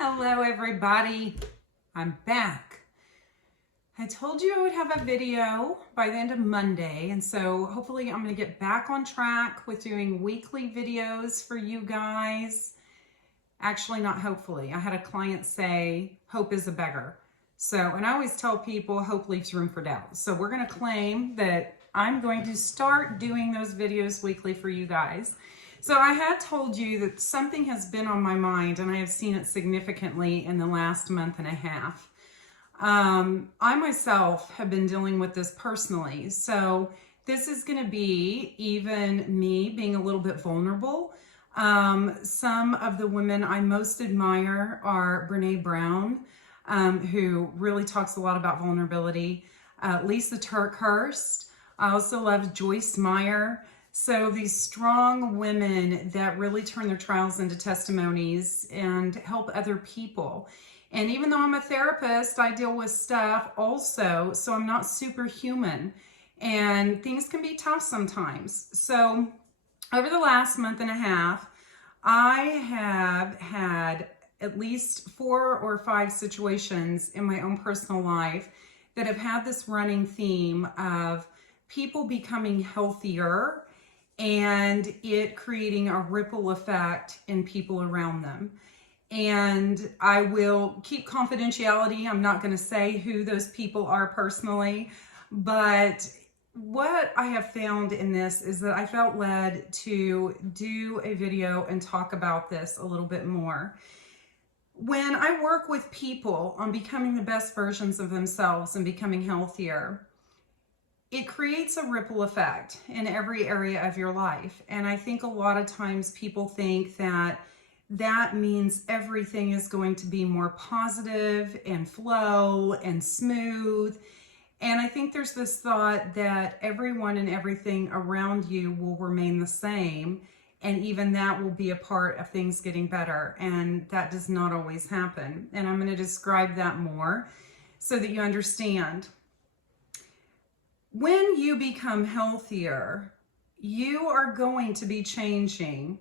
Hello everybody, I'm back. I told you I would have a video by the end of Monday, and so hopefully I'm going to get back on track with doing weekly videos for you guys. Actually, not hopefully. I had a client say, hope is a beggar. So, and I always tell people hope leaves room for doubt. So we're going to claim that I'm going to start doing those videos weekly for you guys. So I had told you that something has been on my mind, and I have seen it significantly in the last month and a half. I myself have been dealing with this personally. So this is going to be even me being a little bit vulnerable. Some of the women I most admire are Brene Brown, who really talks a lot about vulnerability. Lisa TerKeurst. I also love Joyce Meyer. So these strong women that really turn their trials into testimonies and help other people. And even though I'm a therapist, I deal with stuff also, so I'm not superhuman. And things can be tough sometimes. So over the last month and a half, I have had at least 4 or 5 situations in my own personal life that have had this running theme of people becoming healthier and it creating a ripple effect in people around them. And I will keep confidentiality. I'm not going to say who those people are personally, but what I have found in this is that I felt led to do a video and talk about this a little bit more. When I work with people on becoming the best versions of themselves and becoming healthier, it creates a ripple effect in every area of your life. And I think a lot of times people think that that means everything is going to be more positive and flow and smooth. And I think there's this thought that everyone and everything around you will remain the same. And even that will be a part of things getting better. And that does not always happen. And I'm going to describe that more so that you understand. When you become healthier, you are going to be changing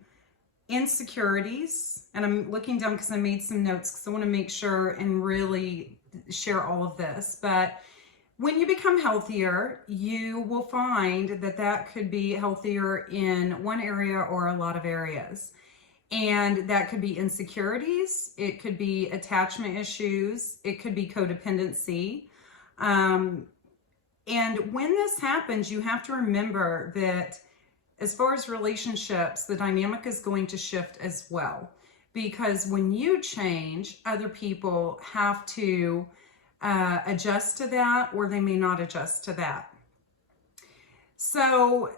insecurities. And I'm looking down because I made some notes because I want to make sure and really share all of this. But when you become healthier, you will find that that could be healthier in one area or a lot of areas. And that could be insecurities. It could be attachment issues. It could be codependency. And when this happens, you have to remember that as far as relationships, the dynamic is going to shift as well. Because when you change, other people have to adjust to that, or they may not adjust to that. So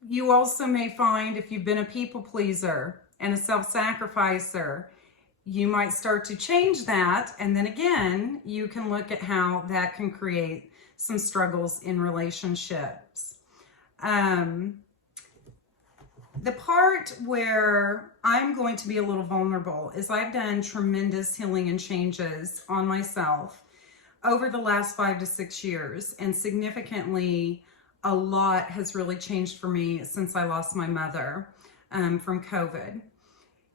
you also may find if you've been a people pleaser and a self-sacrificer, you might start to change that. And then again, you can look at how that can create some struggles in relationships. The part where I'm going to be a little vulnerable is I've done tremendous healing and changes on myself over the last 5 to 6 years. And significantly, a lot has really changed for me since I lost my mother from COVID.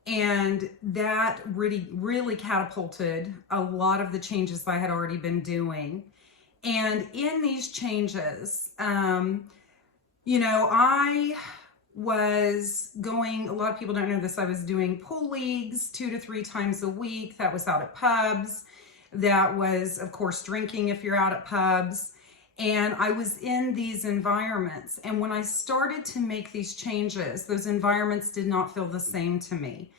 And that really catapulted a lot of the changes I had already been doing. And in these changes, I was going, a lot of people don't know this, I was doing pool leagues 2 to 3 times a week. That was out at pubs. That was, of course, drinking if you're out at pubs. And I was in these environments. And when I started to make these changes, those environments did not feel the same to me.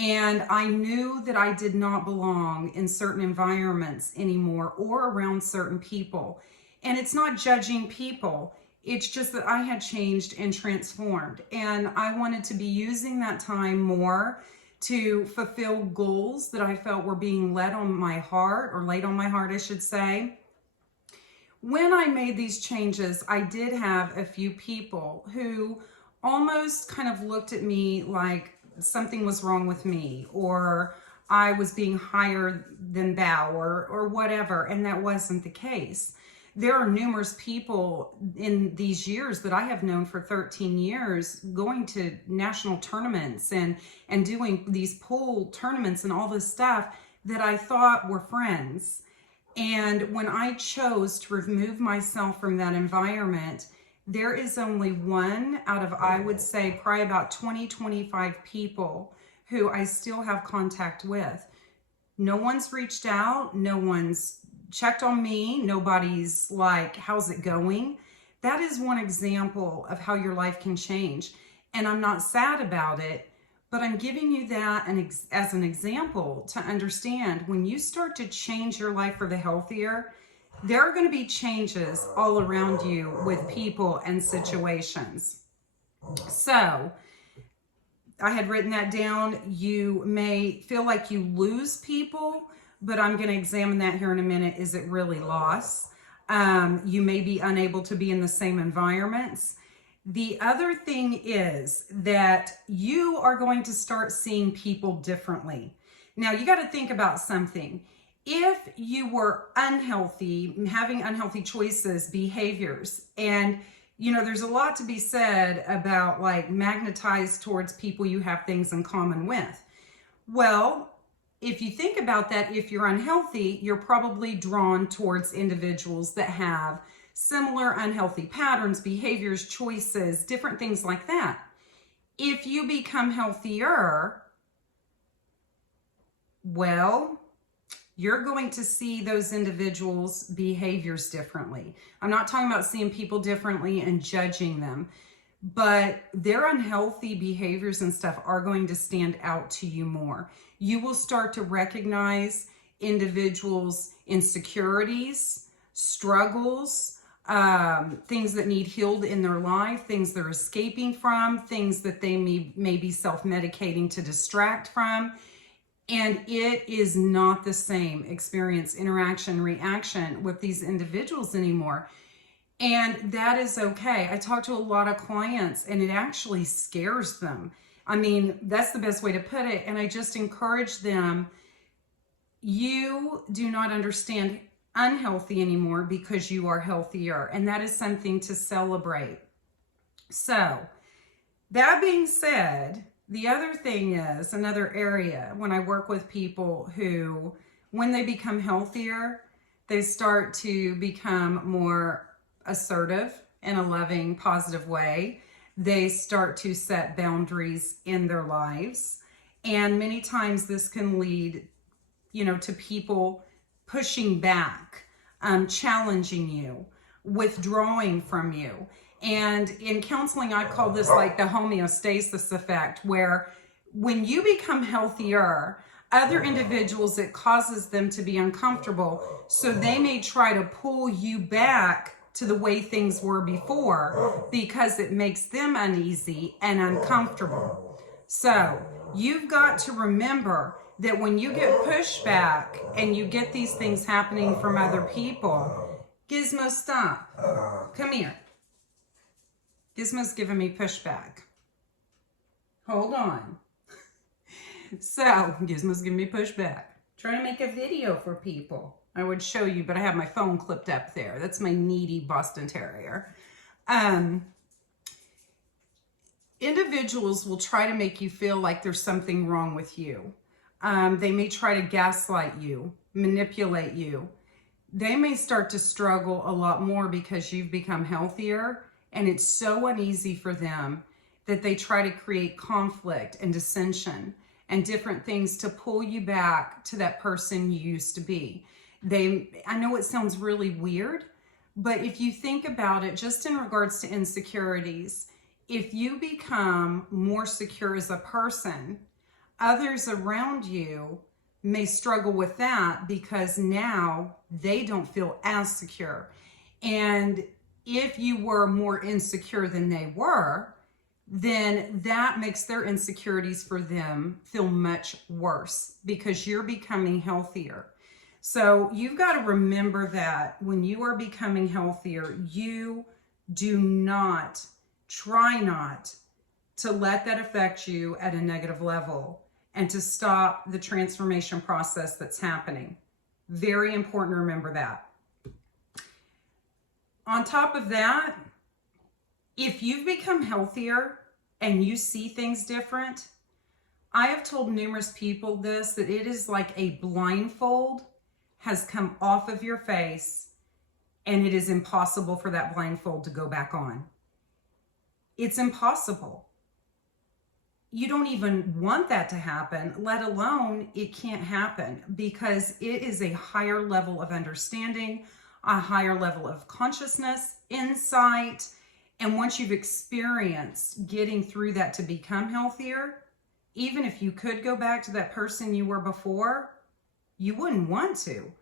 And I knew that I did not belong in certain environments anymore or around certain people. And it's not judging people. It's just that I had changed and transformed. And I wanted to be using that time more to fulfill goals that I felt were being laid on my heart, I should say. When I made these changes, I did have a few people who almost kind of looked at me like something was wrong with me, or I was being higher than thou, or whatever, and that wasn't the case. there are numerous people in these years that I have known for 13 years going to national tournaments and doing these pool tournaments and all this stuff that I thought were friends. And when I chose to remove myself from that environment, there is only one out of, I would say, probably about 20, 25 people who I still have contact with. No one's reached out. No one's checked on me. Nobody's like, how's it going? That is one example of how your life can change. And I'm not sad about it, but I'm giving you that as an example to understand when you start to change your life for the healthier, there are going to be changes all around you with people and situations. So I had written that down. You may feel like you lose people, but I'm going to examine that here in a minute. Is it really loss? You may be unable to be in the same environments. The other thing is that you are going to start seeing people differently. Now, you got to think about something. If you were unhealthy, having unhealthy choices, behaviors, and you know, there's a lot to be said about like magnetized towards people you have things in common with. Well, if you think about that, if you're unhealthy, you're probably drawn towards individuals that have similar unhealthy patterns, behaviors, choices, different things like that. If you become healthier, well, you're going to see those individuals' behaviors differently. I'm not talking about seeing people differently and judging them, but their unhealthy behaviors and stuff are going to stand out to you more. You will start to recognize individuals' insecurities, struggles, things that need healed in their life, things they're escaping from, things that they may be self-medicating to distract from. And it is not the same experience, interaction, reaction with these individuals anymore. And that is okay. I talk to a lot of clients and it actually scares them. I mean, that's the best way to put it. And I just encourage them, you do not understand unhealthy anymore because you are healthier. And that is something to celebrate. So that being said, the other thing is another area when I work with people who, when they become healthier, they start to become more assertive in a loving, positive way. They start to set boundaries in their lives. And many times this can lead, you know, to people pushing back, challenging you, withdrawing from you. And in counseling, I call this like the homeostasis effect, where when you become healthier, other individuals, it causes them to be uncomfortable. So they may try to pull you back to the way things were before because it makes them uneasy and uncomfortable. So you've got to remember that when you get pushback and you get these things happening from other people, Gizmo, stop. Come here. Gizmo's giving me pushback. Hold on. So, Gizmo's giving me pushback. Trying to make a video for people. I would show you, but I have my phone clipped up there. That's my needy Boston Terrier. Individuals will try to make you feel like there's something wrong with you. They may try to gaslight you, manipulate you. They may start to struggle a lot more because you've become healthier. And it's so uneasy for them that they try to create conflict and dissension and different things to pull you back to that person you used to be. I know it sounds really weird, but if you think about it, just in regards to insecurities, if you become more secure as a person, others around you may struggle with that because now they don't feel as secure. And if you were more insecure than they were, then that makes their insecurities for them feel much worse because you're becoming healthier. So you've got to remember that when you are becoming healthier, you do not, try not to let that affect you at a negative level and to stop the transformation process that's happening. Very important to remember that. On top of that, if you've become healthier and you see things different, I have told numerous people this, that it is like a blindfold has come off of your face and it is impossible for that blindfold to go back on. It's impossible. You don't even want that to happen, let alone it can't happen, because it is a higher level of understanding, a higher level of consciousness, insight. And once you've experienced getting through that to become healthier, even if you could go back to that person you were before, you wouldn't want to,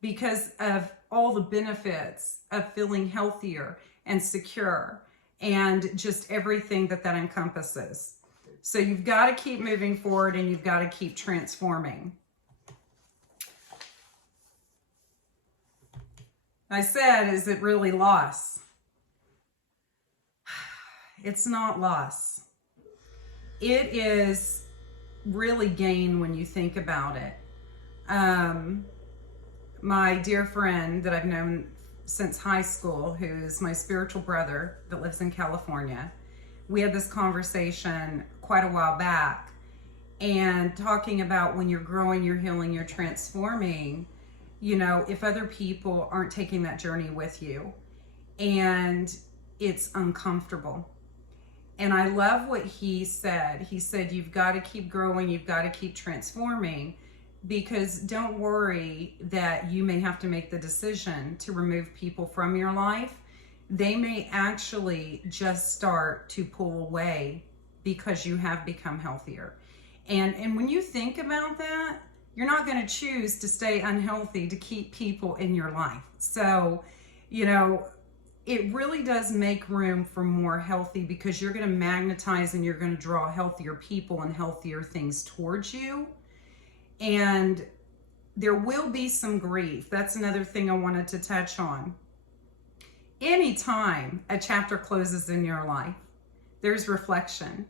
because of all the benefits of feeling healthier and secure and just everything that that encompasses. So you've got to keep moving forward and you've got to keep transforming. I said, is it really loss? It's not loss. It is really gain when you think about it. My dear friend that I've known since high school, who's my spiritual brother that lives in California, we had this conversation quite a while back, and talking about when you're growing, you're healing, you're transforming, you know, if other people aren't taking that journey with you, and it's uncomfortable. And I love what he said. He said, you've got to keep growing, you've got to keep transforming, because don't worry that you may have to make the decision to remove people from your life. They may actually just start to pull away because you have become healthier. And when you think about that, you're not going to choose to stay unhealthy to keep people in your life. So, you know, it really does make room for more healthy, because you're going to magnetize and you're going to draw healthier people and healthier things towards you. And there will be some grief. That's another thing I wanted to touch on. Anytime a chapter closes in your life, there's reflection.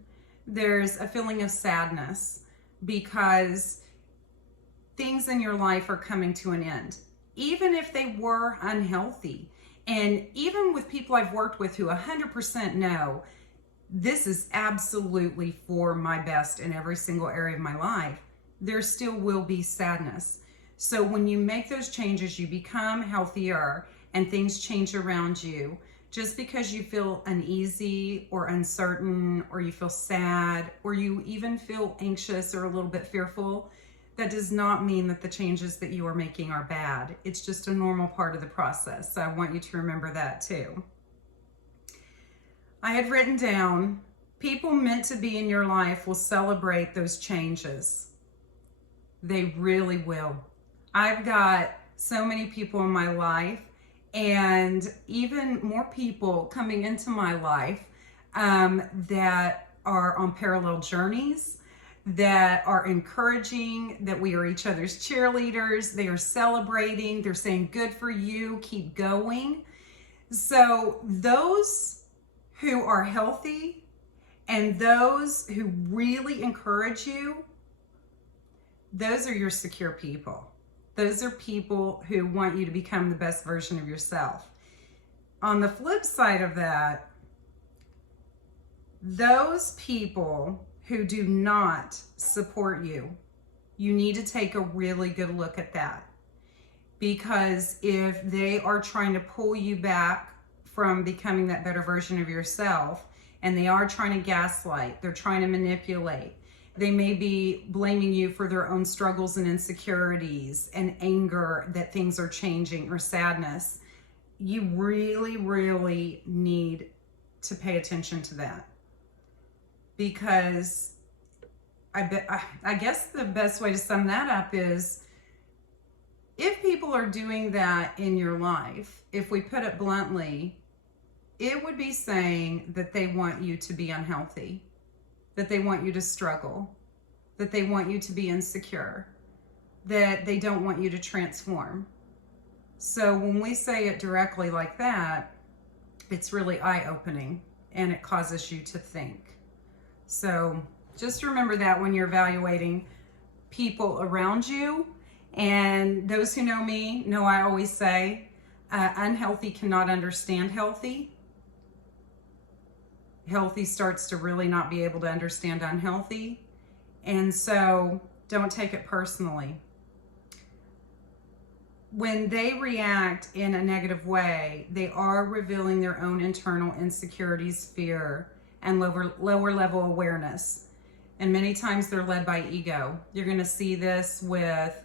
There's a feeling of sadness, because things in your life are coming to an end, even if they were unhealthy. And even with people I've worked with who 100% know this is absolutely for my best in every single area of my life, there still will be sadness. So when you make those changes, you become healthier and things change around you. Just because you feel uneasy or uncertain, or you feel sad, or you even feel anxious or a little bit fearful, that does not mean that the changes that you are making are bad. It's just a normal part of the process. So I want you to remember that too. I had written down, people meant to be in your life will celebrate those changes. They really will. I've got so many people in my life, and even more people coming into my life that are on parallel journeys, that are encouraging, that we are each other's cheerleaders. They are celebrating. They're saying, good for you, keep going. So those who are healthy and those who really encourage you, those are your secure people. Those are people who want you to become the best version of yourself. On the flip side of that, those people who do not support you, you need to take a really good look at that. Because if they are trying to pull you back from becoming that better version of yourself, and they are trying to gaslight, they're trying to manipulate, they may be blaming you for their own struggles and insecurities and anger that things are changing, or sadness, you really, really need to pay attention to that. Because I guess the best way to sum that up is, if people are doing that in your life, if we put it bluntly, it would be saying that they want you to be unhealthy, that they want you to struggle, that they want you to be insecure, that they don't want you to transform. So when we say it directly like that, it's really eye-opening, and it causes you to think. So just remember that when you're evaluating people around you. And those who know me know I always say, Unhealthy cannot understand healthy. Healthy starts to really not be able to understand unhealthy. And so don't take it personally. When they react in a negative way, they are revealing their own internal insecurities, fear, and lower level awareness. And many times they're led by ego. You're going to see this with,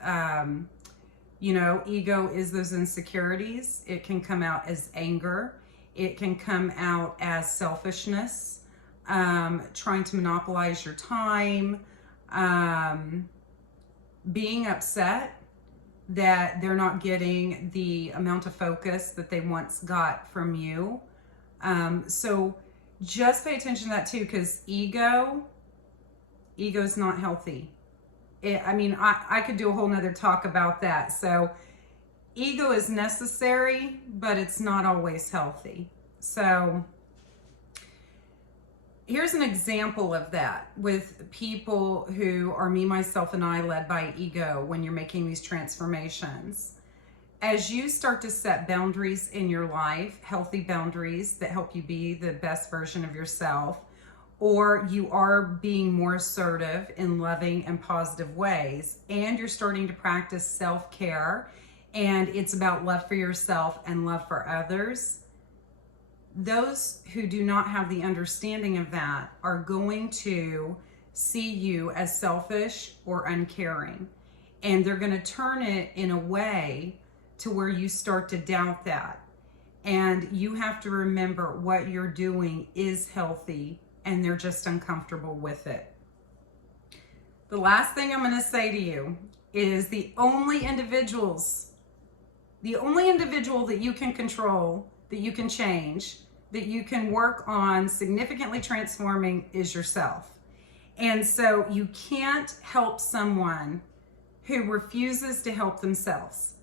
ego is those insecurities. It can come out as anger. It can come out as selfishness, trying to monopolize your time, being upset that they're not getting the amount of focus that they once got from you. So just pay attention to that too, because ego is not healthy. I could do a whole nother talk about that. So ego is necessary, but it's not always healthy. So here's an example of that with people who are me, myself, and I led by ego when you're making these transformations. As you start to set boundaries in your life, healthy boundaries that help you be the best version of yourself, or you are being more assertive in loving and positive ways, and you're starting to practice self-care, and it's about love for yourself and love for others, those who do not have the understanding of that are going to see you as selfish or uncaring. And they're going to turn it in a way to where you start to doubt that. And you have to remember what you're doing is healthy, and they're just uncomfortable with it. The last thing I'm going to say to you is the only individual that you can control, that you can change, that you can work on significantly transforming is yourself. And so you can't help someone who refuses to help themselves.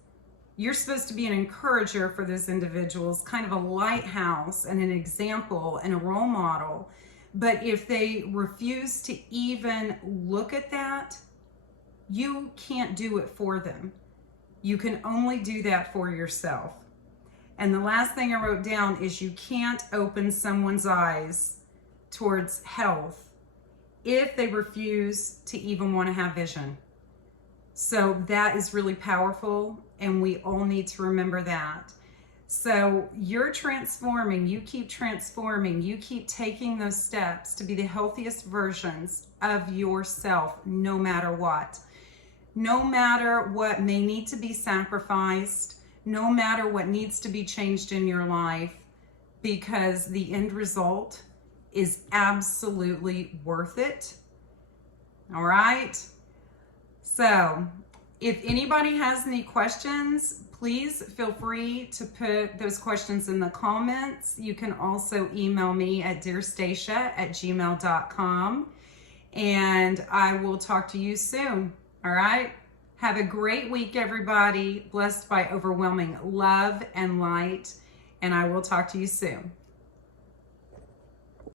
You're supposed to be an encourager for those individuals, kind of a lighthouse and an example and a role model. But if they refuse to even look at that, you can't do it for them. You can only do that for yourself. And the last thing I wrote down is you can't open someone's eyes towards health if they refuse to even want to have vision. So that is really powerful, and we all need to remember that. So you're transforming, you keep transforming, you keep taking those steps to be the healthiest versions of yourself, no matter what. No matter what may need to be sacrificed, no matter what needs to be changed in your life, because the end result is absolutely worth it. All right? So if anybody has any questions, please feel free to put those questions in the comments. You can also email me at dearstacia@gmail.com, and I will talk to you soon. All right? Have a great week, everybody. Blessed by overwhelming love and light, and I will talk to you soon.